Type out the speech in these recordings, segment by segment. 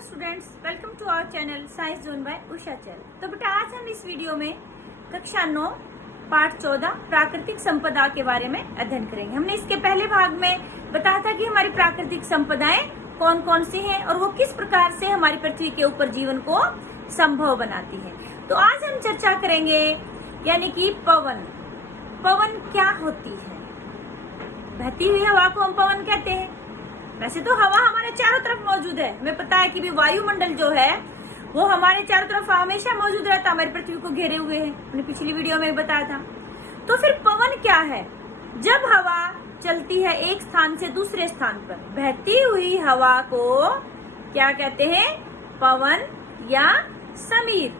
Students, welcome to our channel science zone by Usha Chal. तो बेटा आज हम इस वीडियो में कक्षा 9 पाठ 14 प्राकृतिक संपदा के बारे में अध्ययन करेंगे। हमने इसके पहले भाग में बताया था कि हमारी प्राकृतिक संपदाएं कौन कौन सी हैं और वो किस प्रकार से हमारी पृथ्वी के ऊपर जीवन को संभव बनाती है। तो आज हम चर्चा करेंगे यानी कि पवन। पवन क्या होती है? बहती हुई हवा को हम पवन कहते हैं। वैसे तो हवा हमारे चारों तरफ मौजूद है, हमें पता है कि भी वायुमंडल जो है वो हमारे चारों तरफ हमेशा मौजूद रहता है, हमारी पृथ्वी को घेरे हुए है। हमने पिछली वीडियो में बताया था। तो फिर पवन क्या है? जब हवा चलती है एक स्थान से दूसरे स्थान पर, बहती हुई हवा को क्या कहते हैं? पवन या समीर।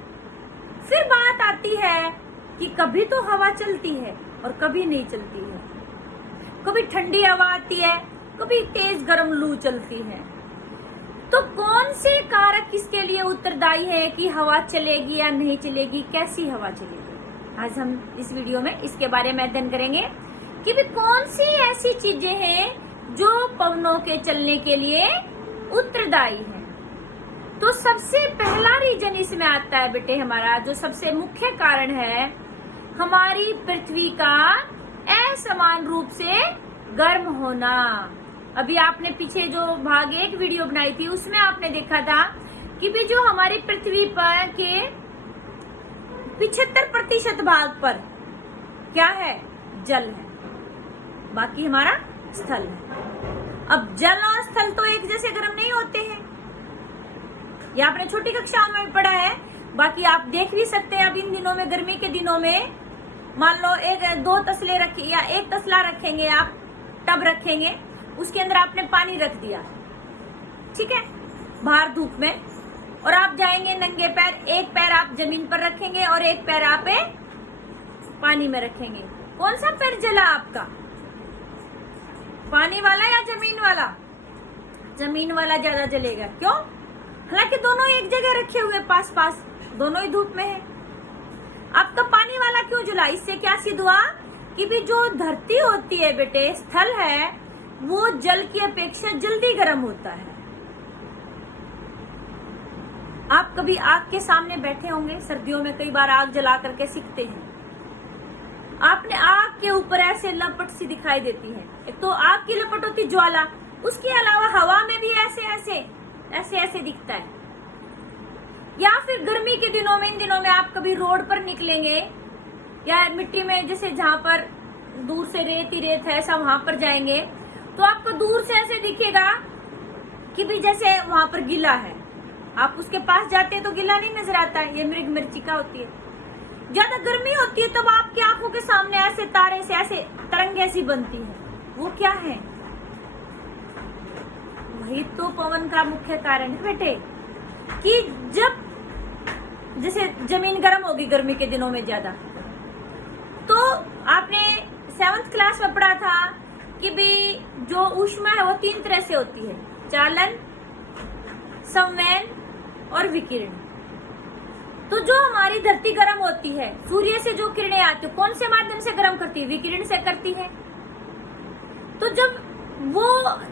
फिर बात आती है कि कभी तो हवा चलती है और कभी नहीं चलती है। कभी ठंडी हवा आती है, कभी तेज गर्म लू चलती है। तो कौन से कारक किसके लिए उत्तरदायी है कि हवा चलेगी या नहीं चलेगी, कैसी हवा चलेगी? आज हम इस वीडियो में इसके बारे में अध्ययन करेंगे कि भी कौन सी ऐसी चीजें हैं जो पवनों के चलने के लिए उत्तरदायी है। तो सबसे पहला रीजन इसमें आता है बेटे, हमारा जो सबसे मुख्य कारण है, हमारी पृथ्वी का असमान रूप से गर्म होना। अभी आपने पीछे जो भाग 1 वीडियो बनाई थी उसमें आपने देखा था कि भी जो हमारी पृथ्वी पर के 75% भाग पर क्या है? जल है, बाकी हमारा स्थल है। अब जल और स्थल तो एक जैसे गर्म नहीं होते हैं, ये आपने छोटी कक्षाओं में पढ़ा है। बाकी आप देख भी सकते हैं। अब इन दिनों में, गर्मी के दिनों में, मान लो 2 तसले रखिए या 1 तसला रखेंगे, आप टब रखेंगे, उसके अंदर आपने पानी रख दिया, ठीक है, बाहर धूप में, और आप जाएंगे नंगे पैर, एक पैर आप जमीन पर रखेंगे और एक पैर आप पानी में रखेंगे। कौन सा पैर जला आपका? पानी वाला या जमीन वाला? जमीन वाला ज्यादा जलेगा। क्यों? हालांकि दोनों एक जगह रखे हुए पास पास, दोनों ही धूप में है। आपका पानी वाला क्यों जला? इससे क्या सिद्ध हुआ कि भी जो धरती होती है बेटे, स्थल है, वो जल की अपेक्षा जल्दी गर्म होता है। आप कभी आग के सामने बैठे होंगे, सर्दियों में कई बार आग जला करके सीखते हैं। आपने आग के ऊपर ऐसे लपट सी दिखाई देती है। एक तो आग की लपट होती ज्वाला, उसके अलावा हवा में भी ऐसे ऐसे ऐसे ऐसे दिखता है। या फिर गर्मी के दिनों में, इन दिनों में आप कभी रोड पर निकलेंगे या मिट्टी में, जैसे जहां पर दूर से रेत ही रेत है, ऐसा वहां पर जाएंगे तो आपको दूर से ऐसे दिखेगा कि भी जैसे वहां पर गीला है। आप उसके पास जाते हैं तो गीला नहीं नजर आता है, ये मृग मरीचिका होती है। ज्यादा गर्मी होती है तब आपकी आंखों के सामने ऐसे तारे से ऐसे तरंग ऐसी बनती है। वो क्या है? वही तो पवन का मुख्य कारण है बेटे, कि जब जैसे जमीन गर्म होगी गर्मी के दिनों में ज्यादा, तो आपने 7th क्लास में पढ़ा था कि भी जो ऊष्मा है वो 3 तरह से होती है: चालन, संवहन और विकिरण। तो जो हमारी धरती गर्म होती है, सूर्य से जो किरणें आती है, कौन से माध्यम से गर्म करती है? विकिरण से करती है। तो जब वो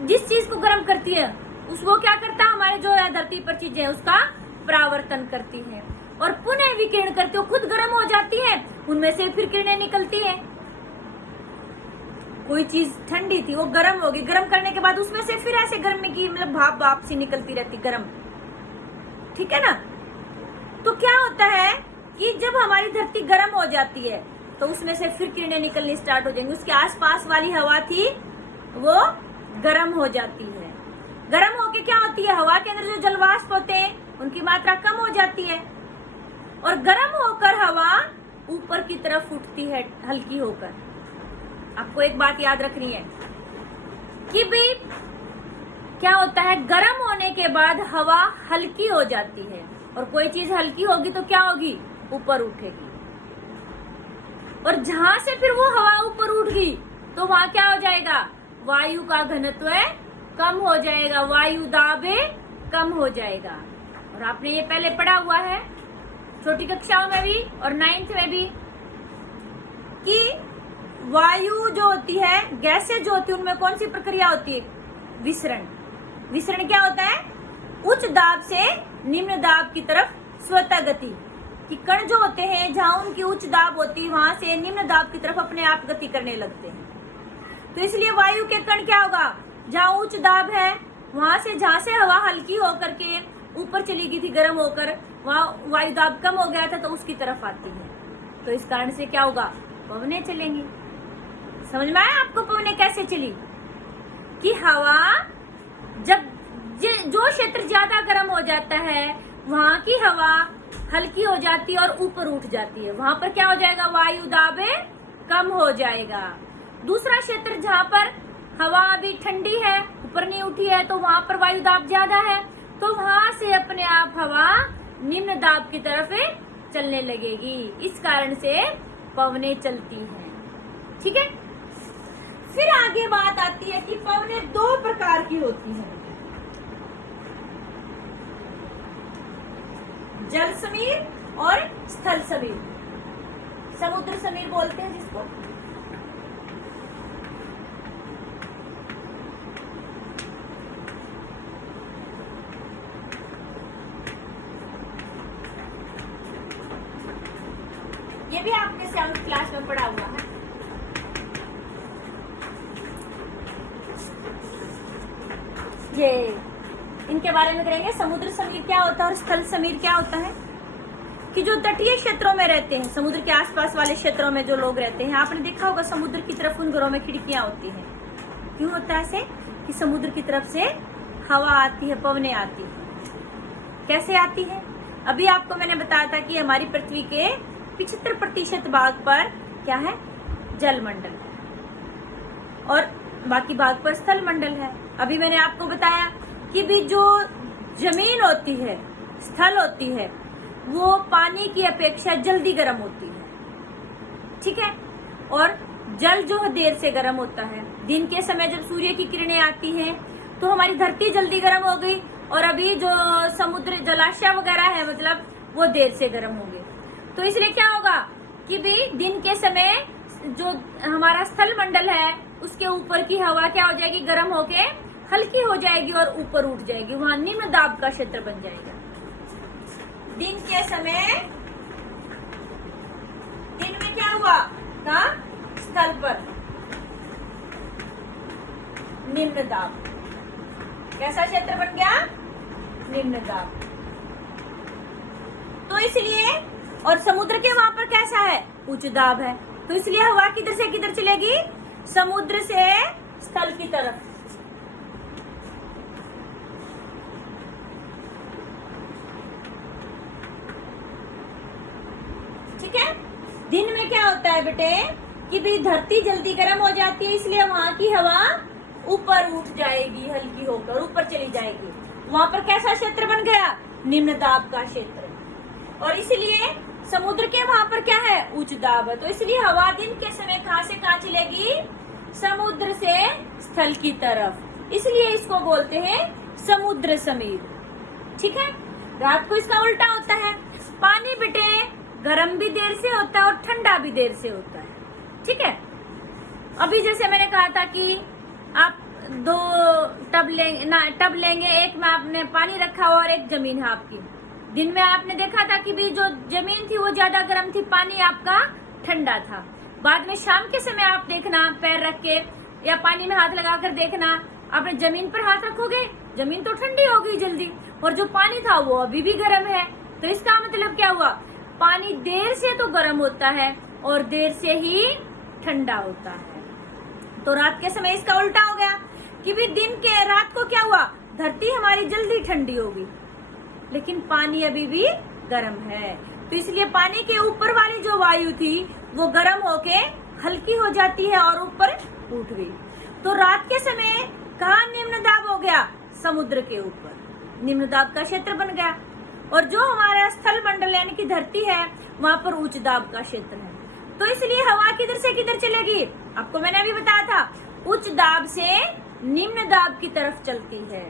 जिस चीज को गर्म करती है, वो क्या करता है? हमारे जो धरती पर चीजें है उसका परावर्तन करती है और पुनः विकिरण करती है, खुद गर्म हो जाती है, उनमें से फिर किरणें निकलती है। कोई चीज ठंडी थी, वो गर्म होगी, गर्म करने के बाद उसमें से फिर ऐसे गर्मी की मतलब भाप सी निकलती रहती, गर्म, ठीक है ना। तो क्या होता है कि जब हमारी धरती गर्म हो जाती है तो उसमें से फिर किरणें निकलनी स्टार्ट हो जाएंगी। उसके आसपास वाली हवा थी वो गर्म हो जाती है। गर्म होके क्या होती है? हवा के अंदर जो जलवाष्प होते हैं उनकी मात्रा कम हो जाती है और गर्म होकर हवा ऊपर की तरफ उठती है, हल्की होकर। आपको एक बात याद रखनी है कि भाई क्या होता है, गर्म होने के बाद हवा हल्की हो जाती है, और कोई चीज हल्की होगी तो क्या होगी? ऊपर उठेगी। और जहां से फिर वो हवा ऊपर उठ गई तो वहां क्या हो जाएगा? वायु का घनत्व कम हो जाएगा, वायु दाब कम हो जाएगा। और आपने ये पहले पढ़ा हुआ है छोटी कक्षाओं में भी और 9th में भी कि वायु जो होती है, गैसें जो होती है, उनमें कौन सी प्रक्रिया होती है? विसरण। विसरण क्या होता है? उच्च दाब से निम्न दाब की तरफ स्वतः गति, कि कण जो होते हैं जहां उनकी उच्च दाब होती है वहां से निम्न दाब की तरफ अपने आप गति करने लगते हैं। तो इसलिए वायु के कण क्या होगा, जहां उच्च दाब है वहां से, जहां से हवा हल्की होकर के ऊपर चली गई थी गर्म होकर, वहां वायु दाब कम हो गया था तो उसकी तरफ आती है। तो इस कारण से क्या होगा, पवनें चलेंगी। समझ में आया आपको पवनें कैसे चली, कि हवा जब जो क्षेत्र ज्यादा गर्म हो जाता है वहां की हवा हल्की हो जाती है और ऊपर उठ जाती है, वहां पर क्या हो जाएगा, वायु दाब कम हो जाएगा। दूसरा क्षेत्र जहां पर हवा अभी ठंडी है, ऊपर नहीं उठी है, तो वहां पर वायु दाब ज्यादा है, तो वहां से अपने आप हवा निम्न दाब की तरफ चलने लगेगी। इस कारण से पवनें चलती हैं। ठीक है, फिर आगे बात आती है कि पवनें दो प्रकार की होती हैं, जल समीर और स्थल समीर, समुद्र समीर बोलते हैं जिसको। ये भी आपने 7th क्लास में पढ़ा हुआ है। ये इनके बारे में करेंगे, समुद्र समीर क्या होता है और स्थल समीर क्या होता है। कि जो तटीय क्षेत्रों में रहते हैं, समुद्र के आसपास वाले क्षेत्रों में जो लोग रहते हैं, आपने देखा होगा समुद्र की तरफ उन घरों में खिड़कियां होती हैं। क्यों होता है ऐसे, कि समुद्र की तरफ से हवा आती है, पवनें आती है। कैसे आती है, अभी आपको मैंने बताया था कि हमारी पृथ्वी के 75% भाग पर क्या है, जलमंडल है और बाकी भाग पर स्थल मंडल है। अभी मैंने आपको बताया कि भी जो जमीन होती है, स्थल होती है, वो पानी की अपेक्षा जल्दी गर्म होती है। ठीक है, और जल जो है देर से गर्म होता है। दिन के समय जब सूर्य की किरणें आती हैं तो हमारी धरती जल्दी गर्म हो गई, और अभी जो समुद्र जलाशय वगैरह है मतलब वो देर से गर्म होंगे। तो इसलिए क्या होगा कि भी दिन के समय जो हमारा स्थल मंडल है उसके ऊपर की हवा क्या हो जाएगी, गर्म होके हल्की हो जाएगी और ऊपर उठ जाएगी, वहां निम्न दाब का क्षेत्र बन जाएगा। दिन के समय, दिन में क्या हुआ, कहा स्थल पर निम्न दाब, कैसा क्षेत्र बन गया, निम्न दाब। तो इसलिए, और समुद्र के वहां पर कैसा है, उच्च दाब है, तो इसलिए हवा किधर से किधर चलेगी, समुद्र से स्थल की तरफ। ठीक है, दिन में क्या होता है बेटे कि भी धरती जल्दी गर्म हो जाती है, इसलिए वहां की हवा ऊपर उठ जाएगी, हल्की होकर ऊपर चली जाएगी। वहां पर कैसा क्षेत्र बन गया, निम्न दाब का क्षेत्र। और इसलिए समुद्र के वहां पर क्या है, उच्च दाब है, तो इसलिए हवा दिन के समय कहां से कहां चलेगी, समुद्र से स्थल की तरफ, इसलिए इसको बोलते हैं समुद्र समीर। ठीक है, रात को इसका उल्टा होता है, पानी बेटे गर्म भी देर से होता है और ठंडा भी देर से होता है। ठीक है, अभी जैसे मैंने कहा था कि आप 2 टब लेंगे, एक में आपने पानी रखा हुआ और एक जमीन है आपकी। दिन में आपने देखा था कि भी जो जमीन थी वो ज्यादा गर्म थी, पानी आपका ठंडा था। बाद में शाम के समय आप देखना, पैर रख के या पानी में हाथ लगाकर देखना, आपने जमीन पर हाथ रखोगे, जमीन तो ठंडी होगी जल्दी, और जो पानी था वो अभी भी गर्म है। तो इसका मतलब क्या हुआ, पानी देर से तो गर्म होता है और देर से ही ठंडा होता है। तो रात के समय इसका उल्टा हो गया कि भी दिन के रात को क्या हुआ, धरती हमारी जल्दी ठंडी होगी लेकिन पानी अभी भी गर्म है, तो इसलिए पानी के ऊपर वाली जो वायु थी वो गर्म होके हल्की हो जाती है और ऊपर उठ गई। तो रात के समय कहाँ निम्न दाब हो गया, समुद्र के ऊपर निम्न दाब का क्षेत्र बन गया, और जो हमारा स्थल मंडल यानी कि धरती है वहां पर उच्च दाब का क्षेत्र है। तो इसलिए हवा किधर से किधर चलेगी, आपको मैंने अभी बताया था, उच्च दाब से निम्न दाब की तरफ चलती है।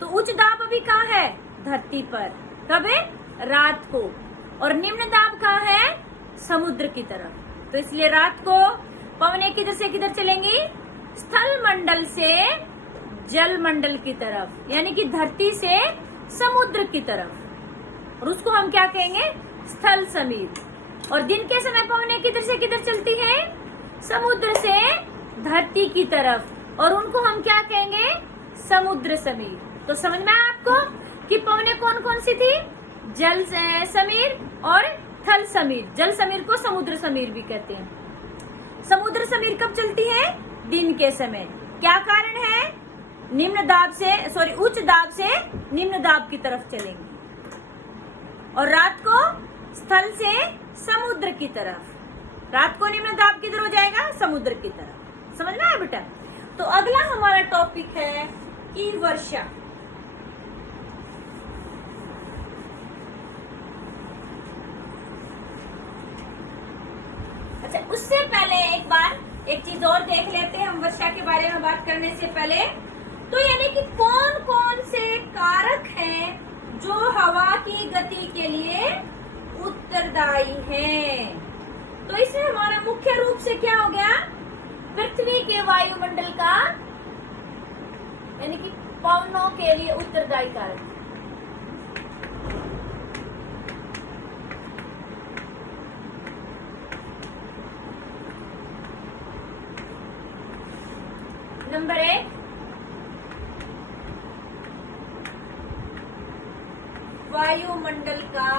तो उच्च दाब अभी कहाँ है, धरती पर, कब है, रात को, और निम्न दाब कहाँ है, समुद्र की तरफ। तो इसलिए रात को पवनें किधर से किधर चलेंगी, स्थल मंडल से जल मंडल की तरफ, यानी कि धरती से समुद्र की तरफ, और उसको हम क्या कहेंगे? स्थल समीर। और दिन के समय पवनें किधर से किधर चलती हैं? समुद्र से धरती की तरफ, और उनको हम क्या कहेंगे? समुद्र समीर। तो समझ में आया आपको कि पवनें कौन कौन सी थी? जल समीर और थल समीर। जल समीर को समुद्र समीर भी कहते हैं। समुद्र समीर कब चलती है? दिन के समय। क्या कारण है? उच्च दाब से निम्न दाब की तरफ चलेंगे, और रात को स्थल से समुद्र की तरफ। रात को निम्न दाब किधर हो जाएगा? समुद्र की तरफ। समझ में आया बेटा? तो अगला हमारा टॉपिक है कि वर्षा। अच्छा, उससे पहले एक चीज और देख लेते हैं हम वर्षा के बारे में बात करने से पहले। तो यानी कि कौन कौन से कारक हैं जो हवा की गति के लिए उत्तरदायी हैं? तो इसमें हमारा मुख्य रूप से क्या हो गया? पृथ्वी के वायुमंडल का, यानी कि पवनों के लिए उत्तरदायी कारक। नंबर 1, वायुमंडल का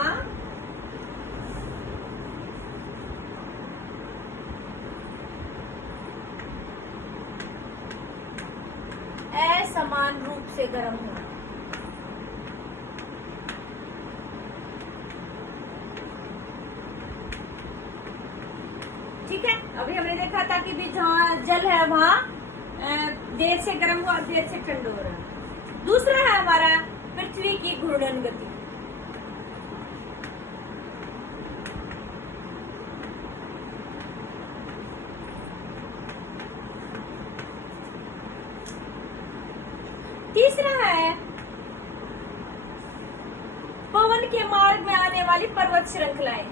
असमान रूप से गर्म होना। ठीक है, अभी हमने देखा था कि भी जहाँ जल है वहाँ देर से गर्म हुआ, देर से ठंडा हो रहा। दूसरा है हमारा पृथ्वी की घूर्णन गति। तीसरा है पवन के मार्ग में आने वाली पर्वत श्रृंखलाएं।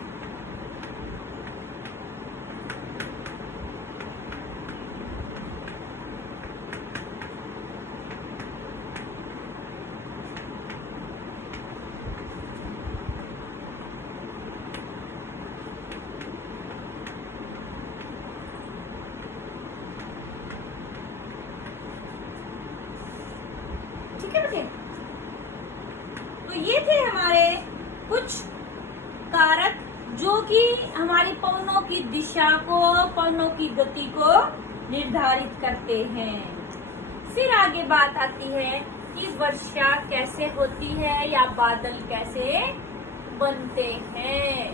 ठीक है बेटे? तो ये थे हमारे कुछ कारक जो कि हमारी पवनों की दिशा को, पवनों की गति को निर्धारित करते हैं। फिर आगे बात आती है कि वर्षा कैसे होती है या बादल कैसे बनते हैं।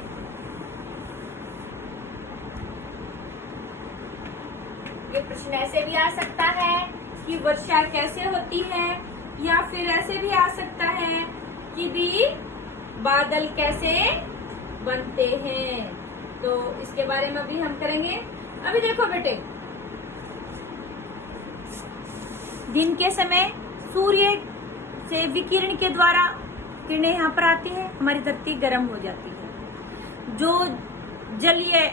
ये प्रश्न ऐसे भी आ सकता है कि वर्षा कैसे होती है, या फिर ऐसे भी आ सकता है कि भी बादल कैसे बनते हैं। तो इसके बारे में भी हम करेंगे। अभी देखो बेटे, दिन के समय सूर्य से विकिरण के द्वारा किरणें यहाँ पर आती है, हमारी धरती गर्म हो जाती है। जो जलीय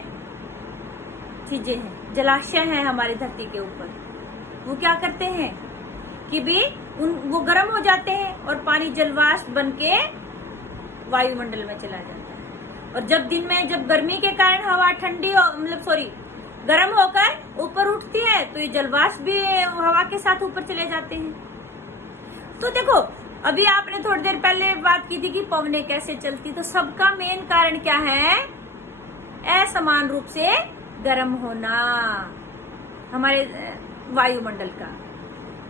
चीजें हैं, जलाशय हैं हमारी धरती के ऊपर, वो क्या करते हैं कि भी वो गर्म हो जाते हैं और पानी जलवाष्प बनके वायुमंडल में चला जाता है। और जब दिन में जब गर्मी के कारण हवा ठंडी गर्म होकर ऊपर उठती है, तो ये जलवाष्प भी हवा के साथ ऊपर चले जाते हैं। तो देखो, अभी आपने थोड़ी देर पहले बात की थी कि पवनें कैसे चलती, तो सबका मेन कारण क्या है? असमान रूप से गर्म होना हमारे वायुमंडल का।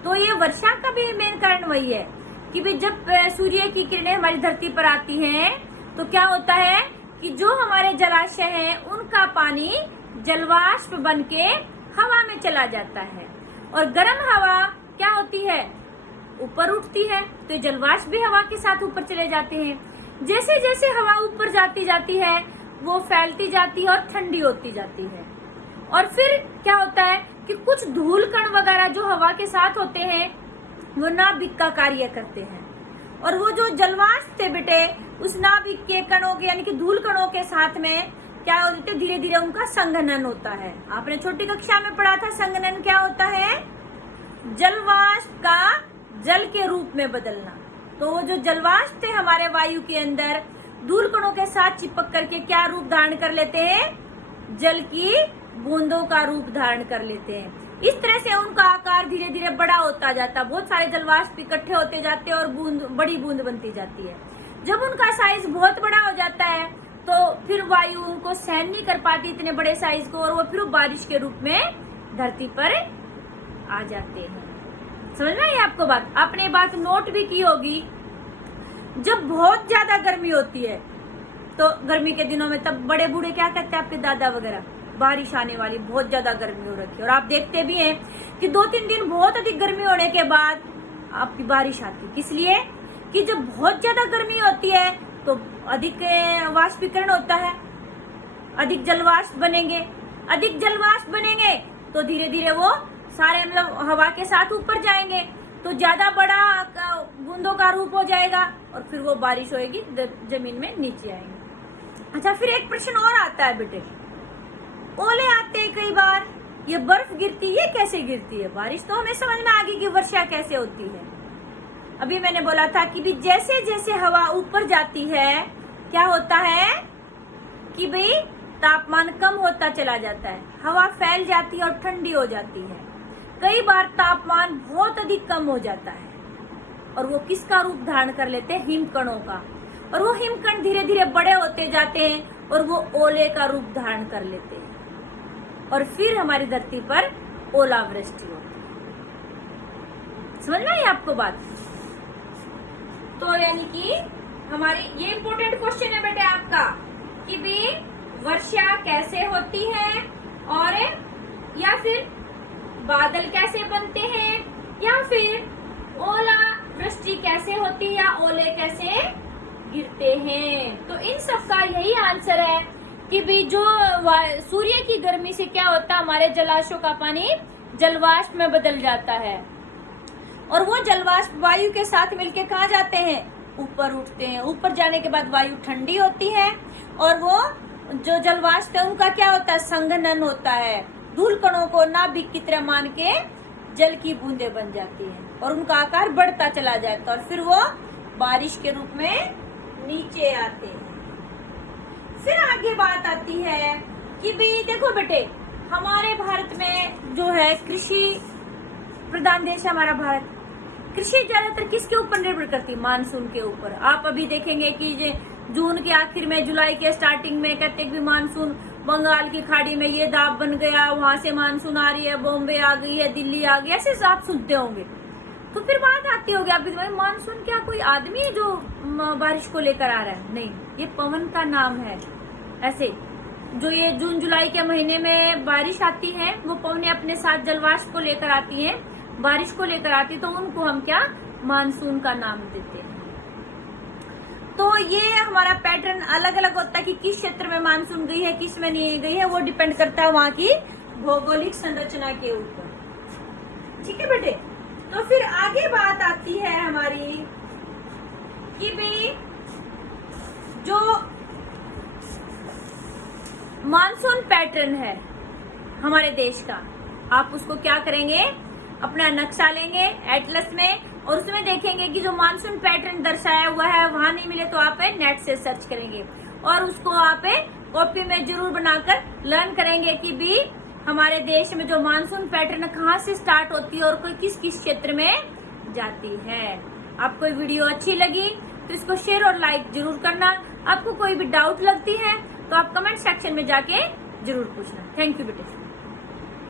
तो ये वर्षा का भी मेन कारण वही है कि भाई जब सूर्य की किरणें हमारी धरती पर आती हैं, तो क्या होता है कि जो हमारे जलाशय हैं उनका पानी जलवाष्प बनके हवा में चला जाता है, और गर्म हवा क्या होती है? ऊपर उठती है, तो ये जलवाष्प भी हवा के साथ ऊपर चले जाते हैं। जैसे जैसे हवा ऊपर जाती है, वो फैलती जाती है और ठंडी होती जाती है। और फिर क्या होता है कि कुछ धूल कण वगैरह जो हवा के साथ होते हैं, वो नाभिक का कार्य करते हैं, और वो जो जलवाष्प थे बेटे, उस नाभिक के कणों के, यानी कि धूल कणों के साथ में क्या होते, धीरे धीरे उनका संघनन होता है। आपने छोटी कक्षा में पढ़ा था, संघनन क्या होता है? जलवाष्प का जल के रूप में बदलना। तो वो जो जलवाष्प थे हमारे वायु के अंदर धूल कणों के साथ चिपक करके क्या रूप धारण कर लेते हैं, जल की बूंदों का रूप धारण कर लेते हैं। इस तरह से उनका आकार धीरे धीरे बड़ा होता जाता है, बहुत सारे जलवाष्प इकट्ठे होते जाते हैं और बड़ी बूंद बनती जाती है। जब उनका साइज बहुत बड़ा हो जाता है तो फिर वायु उनको सहन नहीं कर पाती इतने बड़े साइज को, और वो फिर बारिश के रूप में धरती पर आ जाते हैं। समझ में आई आपको बात? आपने ये बात नोट भी की होगी, जब बहुत ज्यादा गर्मी होती है तो गर्मी के दिनों में तब बड़े बूढ़े क्या कहते हैं आपके दादा वगैरह, बारिश आने वाली, बहुत ज्यादा गर्मी हो रखी है। और आप देखते भी हैं कि 2-3 दिन बहुत अधिक गर्मी होने के बाद आपकी बारिश आती है। किस लिए? कि जब बहुत ज्यादा गर्मी होती है तो अधिक वाष्पीकरण होता है, अधिक जलवाष्प बनेंगे, अधिक जलवाष्प बनेंगे तो धीरे धीरे वो सारे मतलब हवा के साथ ऊपर जाएंगे, तो ज्यादा बड़ा बूंदों का रूप हो जाएगा और फिर वो बारिश होएगी, जमीन में नीचे आएंगे। अच्छा, फिर एक प्रश्न और आता है बेटे, ओले आते हैं कई बार, ये बर्फ गिरती है, कैसे गिरती है? बारिश तो हमें समझ में आ गई कि वर्षा कैसे होती है। अभी मैंने बोला था कि भी जैसे जैसे हवा ऊपर जाती है क्या होता है कि भाई तापमान कम होता चला जाता है, हवा फैल जाती है और ठंडी हो जाती है। कई बार तापमान बहुत अधिक कम हो जाता है और वो किसका रूप धारण कर लेते हैं? हिमकणों का। और वो हिमकण धीरे धीरे बड़े होते जाते हैं और वो ओले का रूप धारण कर लेते हैं और फिर हमारी धरती पर ओलावृष्टि होती है। समझ में आई आपको बात? तो यानी कि हमारी ये इम्पोर्टेंट क्वेश्चन है बेटे आपका कि भी वर्षा कैसे होती है, और या फिर बादल कैसे बनते हैं, या फिर ओला वृष्टि कैसे होती है, या ओले कैसे गिरते हैं। तो इन सब का यही आंसर है कि भी जो सूर्य की गर्मी से क्या होता है, हमारे जलाशयों का पानी जलवाष्प में बदल जाता है और वो जलवाष्प वायु के साथ मिलके कहाँ जाते हैं? ऊपर उठते हैं। ऊपर जाने के बाद वायु ठंडी होती है और वो जो जलवाष्प है उनका क्या होता है? संघनन होता है। धूल कणों को नाभिक की तरह मान के जल की बूंदें बन जाती हैं और उनका आकार बढ़ता चला जाता है और फिर वो बारिश के रूप में नीचे आते हैं। फिर आगे बात आती है कि भाई देखो बेटे, हमारे भारत में जो है कृषि प्रधान देश है हमारा भारत। कृषि ज्यादातर किसके ऊपर निर्भर करती है? मानसून के ऊपर। आप अभी देखेंगे कि जून के आखिर में, जुलाई के स्टार्टिंग में कहते हैं कि मानसून बंगाल की खाड़ी में ये दाब बन गया, वहां से मानसून आ रही है, बॉम्बे आ गई है, दिल्ली आ गई, ऐसे आप सुनते होंगे। तो फिर बात आती होगी आपकी दिमाग में, मानसून क्या कोई आदमी है जो बारिश को लेकर आ रहा है? नहीं, ये पवन का नाम है। ऐसे जो ये जून जुलाई के महीने में बारिश आती है वो पवनें अपने साथ जलवाष्प को लेकर आती हैं, बारिश को लेकर आती, तो उनको हम क्या मानसून का नाम देते हैं। तो ये हमारा पैटर्न अलग अलग होता है कि किस क्षेत्र में मानसून गई है, किस में नहीं गई है, वो डिपेंड करता है वहां की भौगोलिक संरचना के ऊपर। ठीक है बेटे? तो फिर आगे बात आती है हमारी कि भाई जो मानसून पैटर्न है हमारे देश का, आप उसको क्या करेंगे? अपना नक्शा लेंगे एटलस में और उसमें देखेंगे कि जो मानसून पैटर्न दर्शाया हुआ है वहां नहीं मिले तो आप नेट से सर्च करेंगे और उसको आप कॉपी में जरूर बनाकर लर्न करेंगे कि भी हमारे देश में जो मानसून पैटर्न कहाँ से स्टार्ट होती है और कोई किस किस क्षेत्र में जाती है। आपको ये वीडियो अच्छी लगी तो इसको शेयर और लाइक जरूर करना। आपको कोई भी डाउट लगती है तो आप कमेंट सेक्शन में जाके जरूर पूछना। थैंक यू बेटे।